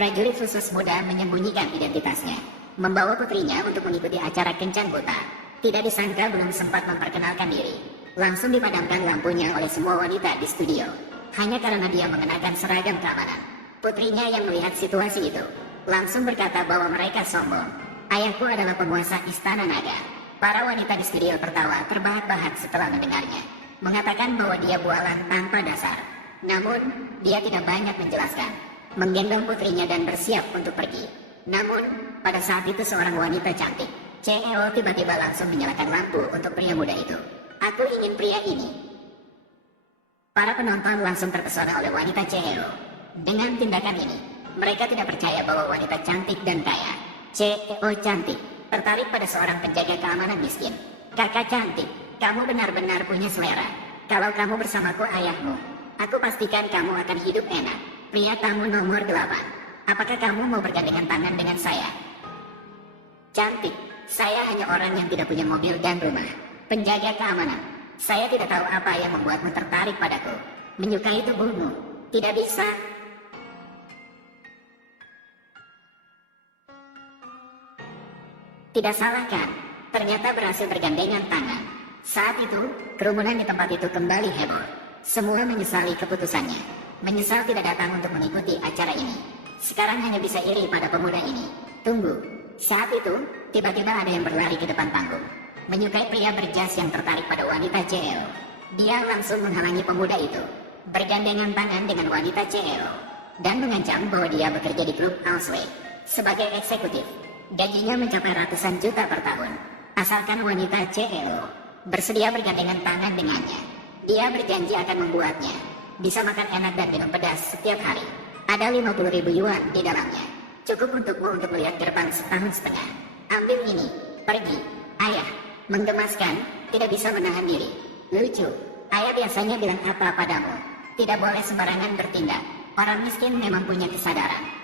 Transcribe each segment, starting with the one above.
Prajurit khusus muda menyembunyikan identitasnya, membawa putrinya untuk mengikuti acara kencan buta. Tidak disangka belum sempat memperkenalkan diri, langsung dipadamkan lampunya oleh semua wanita di studio. Hanya karena dia mengenakan seragam keamanan. Putrinya yang melihat situasi itu, langsung berkata bahwa mereka sombong. Ayahku adalah penguasa Istana Naga. Para wanita di studio tertawa terbahak-bahak setelah mendengarnya, mengatakan bahwa dia bualan tanpa dasar. Namun, dia tidak banyak menjelaskan, menggendong putrinya dan bersiap untuk pergi. Namun, pada saat itu seorang wanita cantik, CEO, tiba-tiba langsung menyalakan lampu untuk pria muda itu. Aku ingin pria ini. Para penonton langsung terpesona oleh wanita CEO. Dengan tindakan ini, mereka tidak percaya bahwa wanita cantik dan kaya, CEO cantik, tertarik pada seorang penjaga keamanan miskin. Kakak cantik, kamu benar-benar punya selera. Kalau kamu bersamaku ayahmu, aku pastikan kamu akan hidup enak. Pria tamu nomor 8. Apakah kamu mau bergandengan tangan dengan saya? Cantik, saya hanya orang yang tidak punya mobil dan rumah. Penjaga keamanan, saya tidak tahu apa yang membuatmu tertarik padaku. Menyukai tubuhmu, tidak bisa. Tidak salah kan? Ternyata berhasil bergandengan tangan. Saat itu, kerumunan di tempat itu kembali heboh. Semua menyesali keputusannya. Menyesal tidak datang untuk mengikuti acara ini. Sekarang hanya bisa iri pada pemuda ini. Tunggu. Saat itu, tiba-tiba ada yang berlari ke depan panggung. Menyukai pria berjas yang tertarik pada wanita CEO. Dia langsung menghalangi pemuda itu, bergandengan tangan dengan wanita CEO, dan mengancam bahwa dia bekerja di grup Ausway sebagai eksekutif. Gajinya mencapai ratusan juta per tahun, asalkan wanita CEO bersedia bergandengan tangan dengannya. Dia berjanji akan membuatnya bisa makan enak dan minum pedas setiap hari. Ada 50.000 yuan di dalamnya. Cukup untukmu untuk melihat gerbang setahun setengah. Ambil ini, pergi. Ayah, menggemaskan, tidak bisa menahan diri. Lucu, ayah biasanya bilang apa padamu? Tidak boleh sembarangan bertindak. Orang miskin memang punya kesadaran.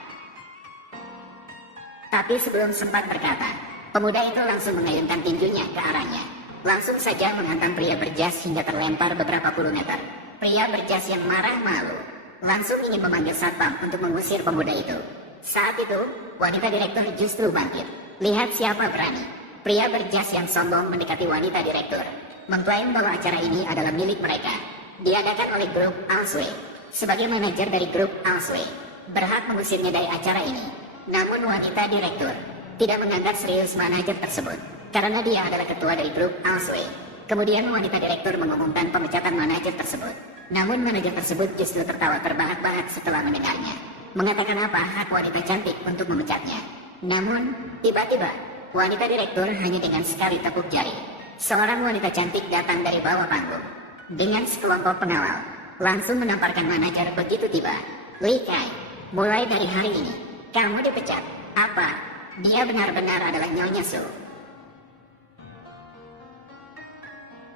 Tapi sebelum sempat berkata, pemuda itu langsung mengayunkan tinjunya ke arahnya. Langsung saja menghantam pria berjas hingga terlempar beberapa puluh meter. Pria berjas yang marah malu langsung ingin memanggil satpam untuk mengusir pemuda itu. Saat itu, wanita direktur justru bangkit. Lihat siapa berani. Pria berjas yang sombong mendekati wanita direktur, mengklaim bahwa acara ini adalah milik mereka. Diadakan oleh grup Ausway. Sebagai manajer dari grup Ausway, berhak mengusirnya dari acara ini. Namun wanita direktur tidak menganggap serius manajer tersebut, karena dia adalah ketua dari grup Ausway. Kemudian wanita direktur mengumumkan pemecatan manajer tersebut. Namun manajer tersebut justru tertawa terbahak-bahak setelah mendengarnya, mengatakan apa hak wanita cantik untuk memecatnya. Namun, tiba-tiba, wanita direktur hanya dengan sekali tepuk jari, seorang wanita cantik datang dari bawah panggung. Dengan sekelompok pengawal, langsung menamparkan manajer begitu tiba. Li Kai, mulai dari hari ini, kamu dipecat. Apa? Dia benar-benar adalah Nyonya Su.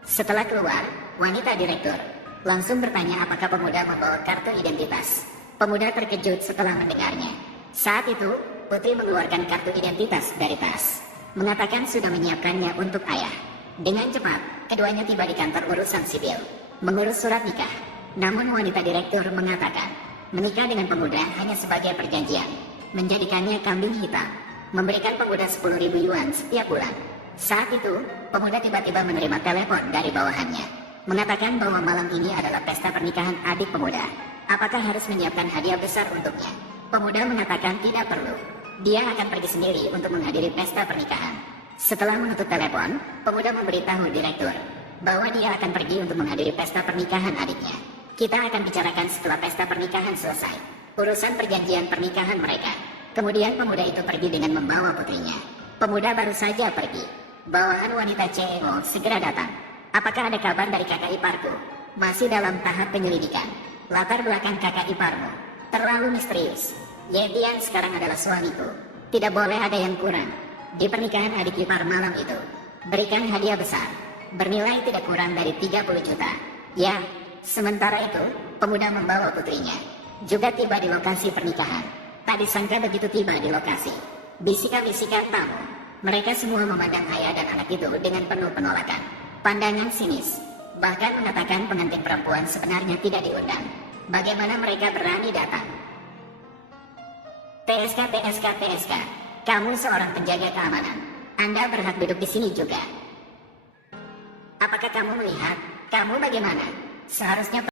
Setelah keluar, wanita direktur langsung bertanya apakah pemuda membawa kartu identitas. Pemuda terkejut setelah mendengarnya. Saat itu, putri mengeluarkan kartu identitas dari tas, mengatakan sudah menyiapkannya untuk ayah. Dengan cepat, keduanya tiba di kantor urusan sipil, mengurus surat nikah. Namun wanita direktur mengatakan, menikah dengan pemuda hanya sebagai perjanjian, menjadikannya kambing hitam, memberikan pemuda 10.000 yuan setiap bulan. Saat itu, pemuda tiba-tiba menerima telepon dari bawahannya, mengatakan bahwa malam ini adalah pesta pernikahan adik pemuda. Apakah harus menyiapkan hadiah besar untuknya? Pemuda mengatakan tidak perlu. Dia akan pergi sendiri untuk menghadiri pesta pernikahan. Setelah menutup telepon, pemuda memberitahu direktur bahwa dia akan pergi untuk menghadiri pesta pernikahan adiknya. Kita akan bicarakan setelah pesta pernikahan selesai urusan perjanjian pernikahan mereka. Kemudian pemuda itu pergi dengan membawa putrinya. Pemuda baru saja pergi, bawahan wanita CEO segera datang. Apakah ada kabar dari kakak iparku? Masih dalam tahap penyelidikan. Latar belakang kakak iparmu terlalu misterius. Yedian sekarang adalah suamiku. Tidak boleh ada yang kurang. Di pernikahan adik ipar malam itu, berikan hadiah besar, bernilai tidak kurang dari 30 juta. Ya, sementara itu, pemuda membawa putrinya juga tiba di lokasi pernikahan. Tak disangka begitu tiba di lokasi, bisikan-bisikan tamu. Mereka semua memandang ayah dan anak itu dengan penuh penolakan, pandangan sinis, bahkan mengatakan pengantin perempuan sebenarnya tidak diundang. Bagaimana mereka berani datang? PSK, PSK, PSK. Kamu seorang penjaga keamanan. Anda berhak duduk di sini juga. Apakah kamu melihat? Kamu bagaimana? Seharusnya